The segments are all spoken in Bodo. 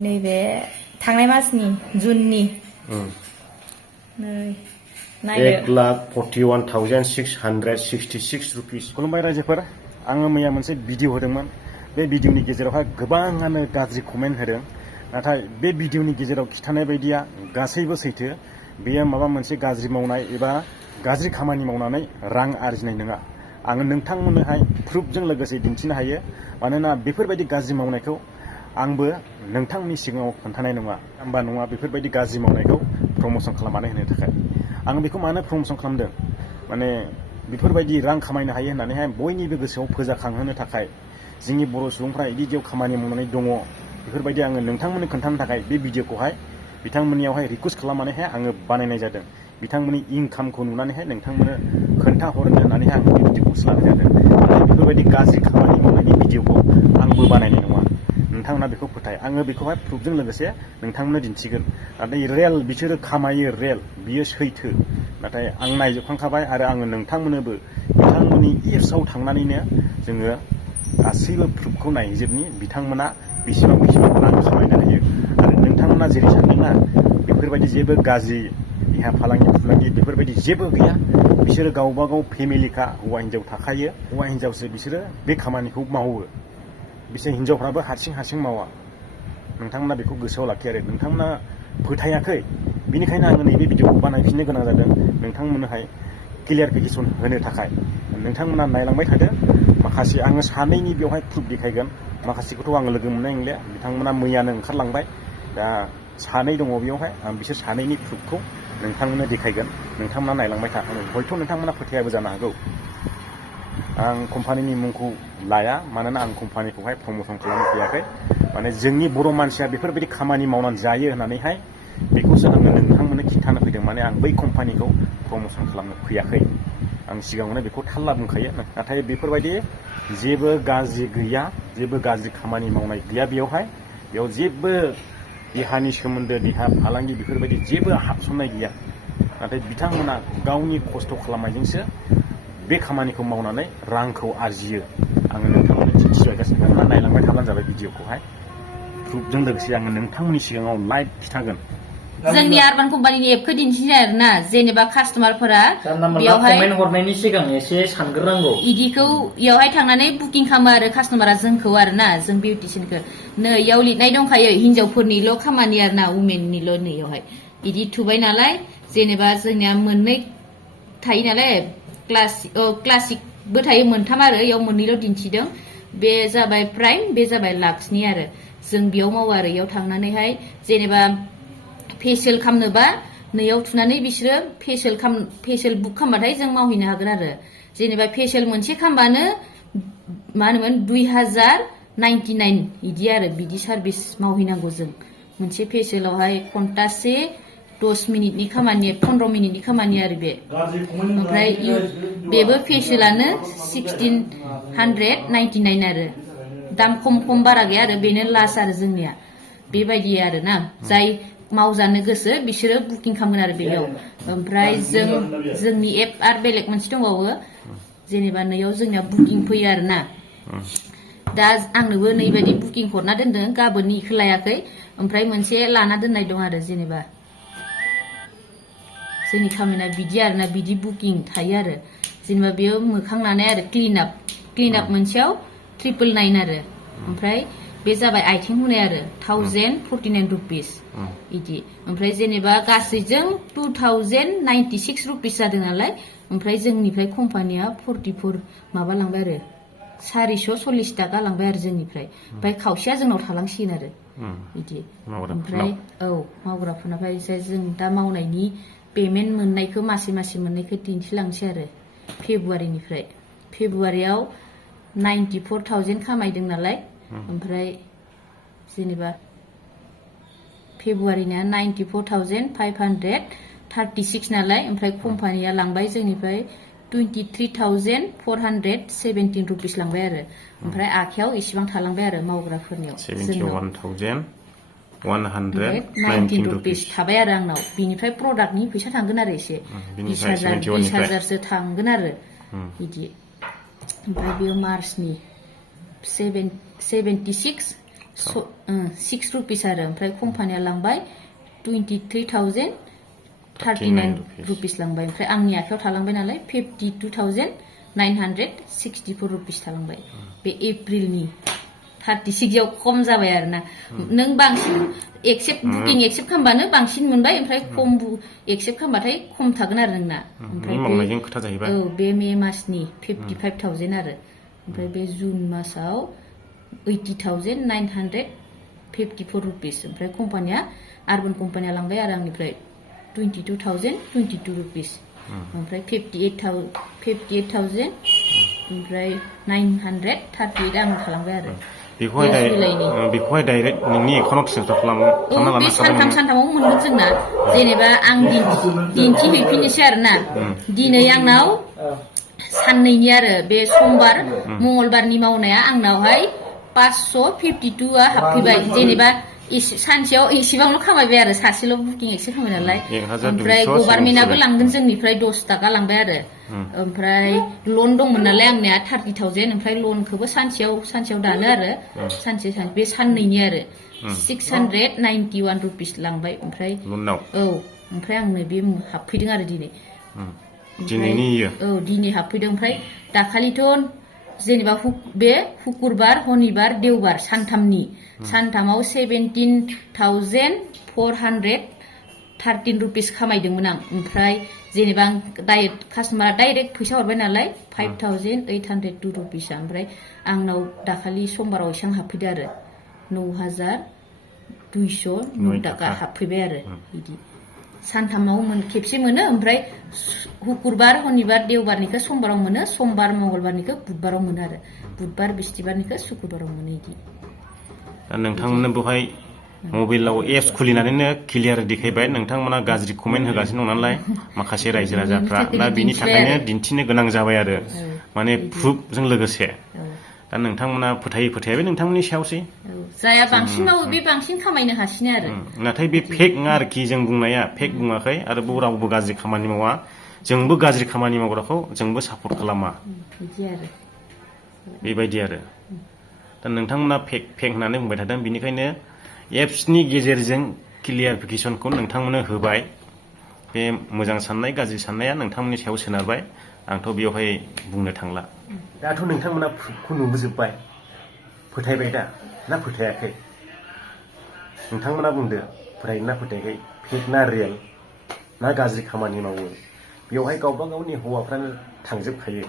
नैबे थांनाय मासनि जुननि नै नायदो 1,41,666 रुपिस। खुलुमबाय रायजोफोर, आङो मैया मोनसे भिडिअ होदोंमोन। बे भिडिअनि गेजेरावहाय गोबाङानो गाज्रि कमेन्ट होदों, नाथाय बे भिडिअनि गेजेराव खिथानाय बायदिया गासैबो सैथो। बेयो माबा मोनसे गाज्रि मावनाय एबा गाज्रि खामानि मावनानै रां आरजिनाय नङा। आङो नोंथांमोननोहाय प्रुफजों लोगोसे दिन्थिनो हायो, मानोना बेफोरबायदि गाज्रि मावनायखौ आंबो नोंथांनि सिगाङाव खोन्थानाय नङा। होमबा नङा बेफोरबायदि गाज्रि मावनायखौ प्रमोशन खालामनानै होनो थाखाय। आं बेखौ मानो प्रमोशन खालामदों, माने बेफोरबायदि रां खामायनो हायो होननानैहाय बयनिबो गोसोआव फोजाखांहोनो थाखाय, जोंनि बर' सुबुंफ्रा बिदियाव खामानि मावनानै दङ बेफोरबायदि आङो नोंथांमोननो खोन्थानो थाखाय बे भिडिअखौहाय बिथांमोननियावहाय रिक्वेस्ट खालामनानैहाय आङो बानायनाय जादों। बिथांमोननि इनकामखौ नुनानैहाय नोंथांमोननो खोन्थाहरनो होननानैहाय आङो बे भिडिअखौ लानाय जादों। नाथाय बेफोरबायदि गाज्रि खामानि मावनायनि भिडिअखौ आंबो बानायनाय नङा। नोंथांमोना बेखौ फोथाय, आङो बेखौहाय प्रुफजों लोगोसे नोंथांमोननो दिन्थिगोन। नाथाय रियेल बिसोरो खामायो, रियेल बियो सैथो। नाथाय आं नायजोबखांखाबाय आरो आङो नोंथांमोननोबो बिथांमोननि एप्सआव थांनानैनो जोङो गासैबो प्रुफखौ नायजोबनि बिथांमोना बेसेबां रां खामायनो हायो। आरो नोंथांमोना जेरै सानदोंना बेफोरबायदि जेबो गाज्रि देहा फालांगि बेफोरबायदि जेबो गैया। बिसोरो गावबा गाव फेमिलिखा, हौवा हिन्जाव थाखायो। हौवा हिन्जावसो बिसोरो बे खामानिखौ मावो। बिसोर हिन्जावफ्राबो हारसिं मावा। नोंथांमोना बेखौ गोसोआव लाखियो आरो नोंथांमोना फोथायाखै, बेनिखायनो आङो नैबे भिडिअखौ बानायफिननो गोनां जादों नोंथांमोननोहाय क्लियारफिकेसन होनो थाखाय। नोंथांमोना नायलांबाय थादो। माखासे आङो सानैनि बेवहाय प्रुफ देखायगोन, माखासेखौथ' आङो लोगो मोननाय नंलिया। बिथांमोना मैयानो ओंखारलांबाय। दा सानै दङ बेवहाय, आं बिसोर सानैनि प्रुफखौ नोंथांमोननो देखायगोन। नोंथांमोना नायलांबाय था। हयथ' नोंथांमोना फोथायाबो जानो हागौ। आं कम्पानिनि मुंखौ लाया, मानोना आं कम्पानिखौहाय प्रमोसन खालामनो फैयाखै। माने जोंनि बर' मानसिया बेफोरबायदि खामानि मावनानै जायो होननानैहाय बेखौसो आङो नोंथांमोननो खिन्थानो फैदों। माने आं बै कम्पानिखौ प्रमोसन खालामनो फैयाखै। आं सिगाङावनो बेखौ थाल्ला बुंखायो। नाथाय बेफोरबायदि जेबो गाज्रि गैया, जेबो गाज्रि खामानि मावनाय गैया बेयाव जेबो देहानि सोमोन्दो, देहा फालांगि बेफोरबायदि जेबो हाबसननाय गैया। नाथाय बिथांमोना गावनि खस्थ' खालामनायजोंसो बे खामानिखौ मावनानै रांखौ आरजियो। आङो नोंथांमोननो दिन्थिबायगासिनो। नोंथांमोना नायलांबाय थाब्लानो जाबाय भिडिअखौहाय। प्रुफजों लोगोसे आङो नोंथांमोननि सिगाङाव लाइभ खिथागोन। जोंनि आर्बान कम्पानिनि एपखौ दिन्थिनाय आरोना, जेनेबा कास्टमारफोरा बेयावहाय कमेन्ट हरनायनि सिगां एसे सानग्रोनांगौ। इदिखौ इयावहाय थांनानै बुकिं खालामो आरो कास्टमारा जोंखौ आरोना, जों बिउटिसियानखौ। नै इयाव लिरनाय दंखायो हिनजावफोरनिल' खामानि आरोना, उमेननिल'। नै इयावहाय इदि थुबाय नालाय, जेनेबा जोंनिया मोननै थायो नालाय, क्लासिकबो थायो मोनथाम आरो इयाव मोननैल' दिन्थिदों। बे जाबाय प्राइम, बे जाबाय लाक्सनि आरो। जों बेयाव मावो आरो इयाव थांनानैहाय जेनेबा फेसियेल खालामनोबा नैयाव थुनानै बिसोरो फेसियेल बुक खालामबाथाय जों मावहैनो हागोन आरो। जेनेबा फेसियेल मोनसे खालामबानो मा होनोमोन 2099 इदि आरो, बिदि सार्भिस मावहैनांगौ जों। मोनसे फेसियेलावहाय घन्टासे 10 मिनिटनि खामानि, 15 मिनिटनि खामानि आरो बे। ओमफ्राय बेबो फेसियेलानो 1699 आरो। दाम खम बारा गैया आरो, बेनो लास्ट आरो जोंनिया। बेबायदि आरो ना, जाय मावजानो गोसो बिसोरो बुकिं खालामगोन आरो बेयाव। ओमफ्राय जोंनि एप आरो बेलेग मोनसे दंबावो, जेनेबा नैयाव जोंनिया बुकिं फैयो आरो ना। दा आंनोबो नैबायदि बुकिं हरना दोनदों, गाबोननि इखौ लायाखै। ओमफ्राय मोनसे लाना दोननाय दं आरो, जेनेबा जोंनि खामानिया बिदि आरोना, बिदि बुकिं थायो आरो। जेनेबा बेयो मोखां नानाय आरो क्लिन आप मोनसेयाव 999 आरो। ओमफ्राय बे जाबाय आथिं हुनाय आरो 1049 रुपिस इदि। ओमफ्राय जेनेबा गासैजों 2096 रुपिस जादों नालाय, ओमफ्राय जोंनिफ्राय कम्पानिया 44 माबा लांबाय आरो, 440 थाखा लांबाय आरो जोंनिफ्राय। ओमफ्राय खावसेया जोंनाव थालांसिगोन आरो बिदि। ओमफ्राय मावग्राफोरनिफ्राय जों दा मावनायनि पेमेन्ट मोननायखौ मासे मोननायखौ दिन्थिलांसै आरो। फेब्रुवारियाव 94,000 खामायदों नालाय, ओमफ्राय जेनेबा फेब्रुवारिना 94,536 नालाय, ओमफ्राय कम्पानिया लांबाय जोंनिफ्राय 23,417 रुपिस लांबाय आरो। ओमफ्राय आखायाव इसिबां थालांबाय आरो मावग्राफोरनियाव 71,119 रुपिस थाबाय आरो आंनाव। बिनिफ्राय प्रडाक्टनि फैसा थांगोन आरो एसे 20,000सो थांगोन आरो बिदि। ओमफ्राय बेयो मार्चनि 76 6 रुपिस आरो ओमफ्राय कम्पानिया लांबाय 23,039 रुपिस लांबाय ओमफ्राय आंनि आखायाव थालांबाय नालाय 52,964 रुपिस थालांबाय बे एप्रिलनि 36 आव खम जाबाय आरोना नों बांसिन बुकिं एक्सेप्ट खालामबानो बांसिन मोनबाय ओमफ्राय खम एक्सेप्ट खालामबाथाय खम थागोन आरो नोंना ओमफ्राय मावनायजों खोथा जाहैबाय बे मे मासनि 55,000 आरो ओमफ्राय बे जुन मासाव 80,954 रुपिस ओमफ्राय कम्पानिया आर्बान कम्पानिया लांबाय आरो आंनिफ्राय 22,022 रुपिस ओमफ्राय 58,000 ओमफ्राय 938 आं खालामबाय आरो बेखौहाय डाइरेक्ट नोंनि एकाउन्टाव ट्रेन्सफार खालामना लानो बे सानथामाव मोनगोन जोंना जेनेबा आं दिन्थिहैफिननोसै आरोना दिनै आंनाव साननैनि आरो बे समबार मंगलबारनि मावनाया आंनावहाय 552 हाबफैबाय जेनेबा सानसेयाव एसेबांल' खामायबाय आरो सासेल' बुकिं एक्सेप्ट खालामबाय नालाय ओमफ्राय गभार्नमेन्टआबो लांदों जोंनिफ्राय 10 थाखा लांबाय आरो ओमफ्राय लन दंमोन नालाय आंनिया 30,000 ओमफ्राय लनखौबो सानसेयाव दानो आरो सानसे बे साननैनि आरो 691 रुपिस लांबाय ओमफ्राय ओमफ्राय आंनो बे हाबफैदों आरो दिनै हाबफैदों ओमफ्राय दाखालिथ' जेनेबा बे शुक्रबार हनिबार देवबार सानथामाव 17,413 रुपिस खामायदोंमोन आं ओमफ्राय जेनेबा कास्टमारा डाइरेक्ट फैसा हरबाय नालाय 5,802 रुपिसा ओमफ्राय आंनाव दाखालि समबाराव एसेबां हाबफैदो आरो 9,209 थाखा हाबफैबाय आरो बिदि सानथामाव खेबसे मोनो ओमफ्राय शुक्रबार हनिबार देवबारनिखौ समबाराव मोनो समबार मंगलबारनिखौ बुधबाराव मोनो आरो बुधबार बिस्थिबारनिखौ शुक्रबाराव मोनो बिदि नोंथांमोननो बेवहाय मबाइलाव एप्स खुलिनानैनो क्लियार देखायबाय नोंथांमोना गाज्रि कमेन्ट होगासिनो दं नालाय माखासे रायजो राजाफ्रा दा बिनि थाखायनो दिन्थिनो गोनां जाबाय आरो माने प्रुफजों लोगोसे दा नोंथांमोना फोथाया बे नोंथांमोननि सायावसै जाया बांसिन मावो बे बांसिन खामायनो हासिनो आरो नाथाय बे फेक नङा आरोखि जों बुंनाया फेक बुङाखै आरो रावबो गाज्रि खामानि मावा जोंबो गाज्रि खामानि मावग्राखौ जोंबो सापर्ट खालामा बेबायदि आरो दा नोंथांमोना फेक होननानै बुंबाय थादों बेनिखायनो एप्सनि गेजेरजों क्लियारिफिकेसनखौ नोंथांमोननो होबाय बे मोजां साननाय गाज्रि साननाया नोंथांमोननि सायाव सोनारबाय आंथ' बेवहाय बुंनो थांला दाथ' नोंथांमोना प्रुफखौ नुबोजोब्बाय फोथायबाय दा ना फोथायाखै नोंथांमोना बुंदो फोथायो ना फोथायाखै फेक ना रियेल ना गाज्रि खामानि मावो बेवहाय गावबा गावनि हौवाफ्रानो थांजोबखायो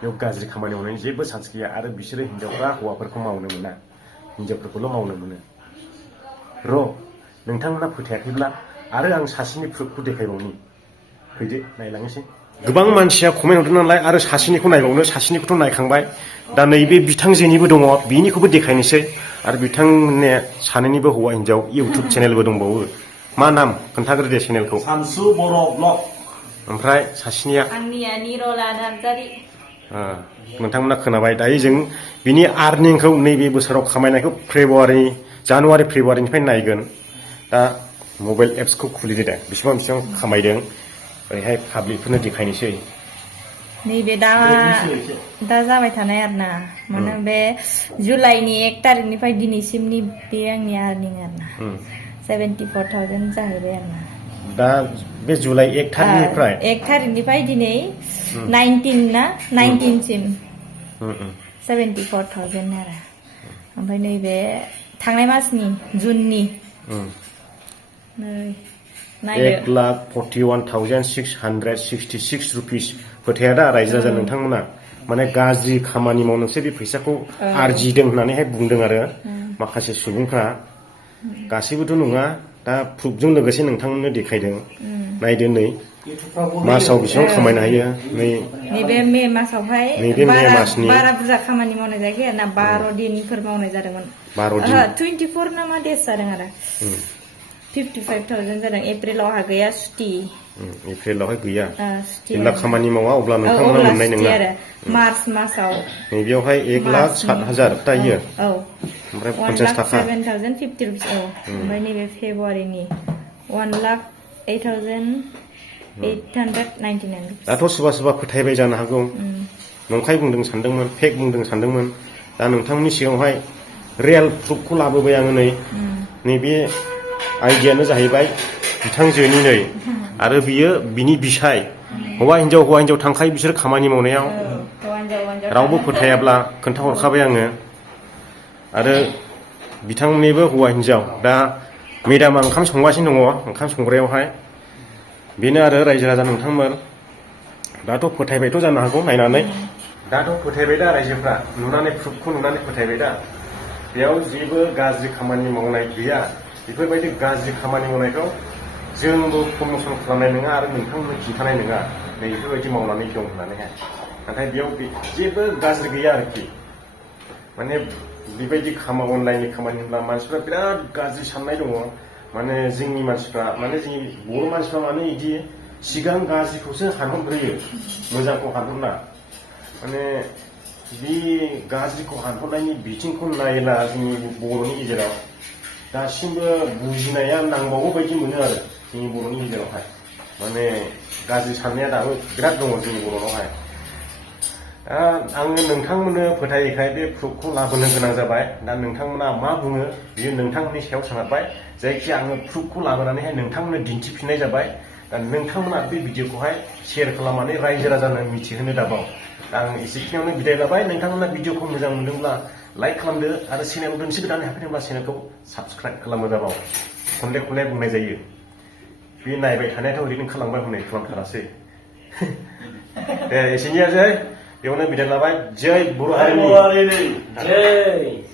बेयाव गाज्रि खामानि मावनायनि जेबो चान्स गैया आरो बिसोरो हिनजावफ्रा हौवाफोरखौ मावनो मोना हिनजावफोरखौल' मावनो मोनो नोंथांमोना फोथायाखैब्ला आरो आं सासेनि प्रुफखौ देखायबावनि फैदो नायलांनोसै गोबां मानसिया कमेन्ट हरदों नालाय आरो सासेनिखौ नायबावनो सासेनिखौथ' नायखांबाय दा नैबे बिथांजोनिबो दङ बिनिखौबो देखायनोसै आरो बिथांमोननिया सानैनिबो हौवा हिनजाव इउटुब चेनेलबो दंबावो मा नाम खोन्थाग्रो दे चेनेलखौ सानसु बर' ब्लग ओमफ्राय सासेनिया आंनिया निरला नार्जारि नोंथांमोना खोनाबाय दायो जों बिनि आर्निंखौ नैबे बोसोराव खामायनायखौ जानुवारि फेब्रुवारिनिफ्राय नायगोन दा मबाइल एप्सखौ खुलिदो दे बेसेबां खामायदों ओरैहाय पाब्लिकफोरनो देखायनोसै नैबे दा जाबाय थानाय आरोना माने बे जुलाइनि 1 तारिखनिफ्राय दिनैसिमनि बे आंनि आर्निं आरोना 74,000 जाहैबाय आरोना दा बे जुलाइ 1 तारिखनिफ्राय 1 तारिखनिफ्राय दिनै 19 सिम 74,000 आरो ओमफ्राय नैबे थांनाय मासनि जुननि 1,41,666 रुपिस फोथाया दा रायजो राजा नोंथांमोना माने गाज्रि खामानि मावनोसो बे फैसाखौ आरजिदों होननानैहाय बुंदों आरो माखासे सुबुंफ्रा गासैबोथ' नङा दा प्रुफजों लोगोसे नोंथांमोननो देखायदों नायदो नै मासाव बेसेबां खामायनो हायो नैबे मे मासावहाय बारा बुरजा खामानि मावनाय जायाखै आरोना 12 दिनफोर मावनाय जादोंमोन 24 ना मा देस जादों आरो 55,000 जादों एप्रिलाव आंहा गैया सुटि एप्रिलावहाय गैया जेब्ला खामानि मावा अब्ला नोंथांमोना मोननाय नङा मार्च मासाव नैबेयावहाय 1,07,000 दायो ओमफ्राय 50 थाखा 7,050 रुपिस ओमफ्राय नैबे फेब्रुवारिनि 1,08,899 दाथ' सोरबा फोथायबाय जानो हागौ नंखाय बुंदों सानदोंमोन फेक बुंदों सानदोंमोन दा नोंथांमोननि सिगाङावहाय रियेल प्रुफखौ लाबोबाय आङो नैबे आइडियानो जाहैबाय बिथांजोनि नै आरो बियो बिनि बिसाय हौवा हिनजाव थांखायो बिसोर खामानि मावनायाव रावबो फोथायाब्ला खोन्थाहरखाबाय आङो आरो बिथांमोननिबो हौवा हिनजाव दा मेदामा ओंखाम संगासिनो दङ ओंखाम संग्रायावहाय बेनो आरो रायजो राजा नोंथांमोन दाथ' फोथायबायथ' जानो हागौ नायनानै दाथ' फोथायबाय दा रायजोफ्रा नुनानै प्रुफखौ नुनानै फोथायबाय दा बेयाव जेबो गाज्रि खामानि मावनाय गैया बेफोरबायदि गाज्रि खामानि मावनायखौ जोंबो प्रमसन खालामनाय नङा आरो नोंथांमोननो खिन्थानाय नङा नै बेफोरबायदि मावनानै दं होननानैहाय नाथाय बेयाव जेबो गाज्रि गैया आरोखि माने बेबायदि अनलाइननि खामानि होनब्ला मानसिफ्रा बिराद गाज्रि साननाय दङ माने जोंनि मानसिफ्रा माने जोंनि बर' मानसिफ्रा माने बिदि सिगां गाज्रिखौसो हानहरग्रोयो मोजांखौ हानहरना माने बे गाज्रिखौ हानहरनायनि बिथिंखौ नायोब्ला जोंनि बर'नि गेजेराव दासिमबो बुजिनाया नांबावगौ बायदि मोनो आरो जोंनि बर'नि गेजेरावहाय माने गाज्रि साननाया दाबो बिराद दङ जोंनि बर'नावहाय आङो नोंथांमोननो फोथायैखाय बे प्रुफखौ लाबोनो गोनां जाबाय दा नोंथांमोना मा बुङो बेयो नोंथांमोननि सायाव सोनारबाय जायखिया आङो प्रुफखौ लाबोनानैहाय नोंथांमोननो दिन्थिफिननाय जाबाय दा नोंथांमोना बे भिडिअखौहाय शेयार खालामनानै रायजो राजानो मिथिहोनो दाबाव आं एसेखिनियावनो बिदाय लाबाय नोंथांमोना भिडिअखौ मोजां मोनदोंब्ला लाइक खालामदो आरो चेनेलाव मोनसे गोदान हाबफैदोंब्ला चेनेलखौ साबस्क्राइब खालामो दाबाव खनले खनले बुंनाय जायो बे नायबाय थानायाथ' ओरैनो खालामबाय बुंनाय खालामथारासै दे एसेनोसै बेयावनो बिदाय लाबाय जय बर' हारिनि जय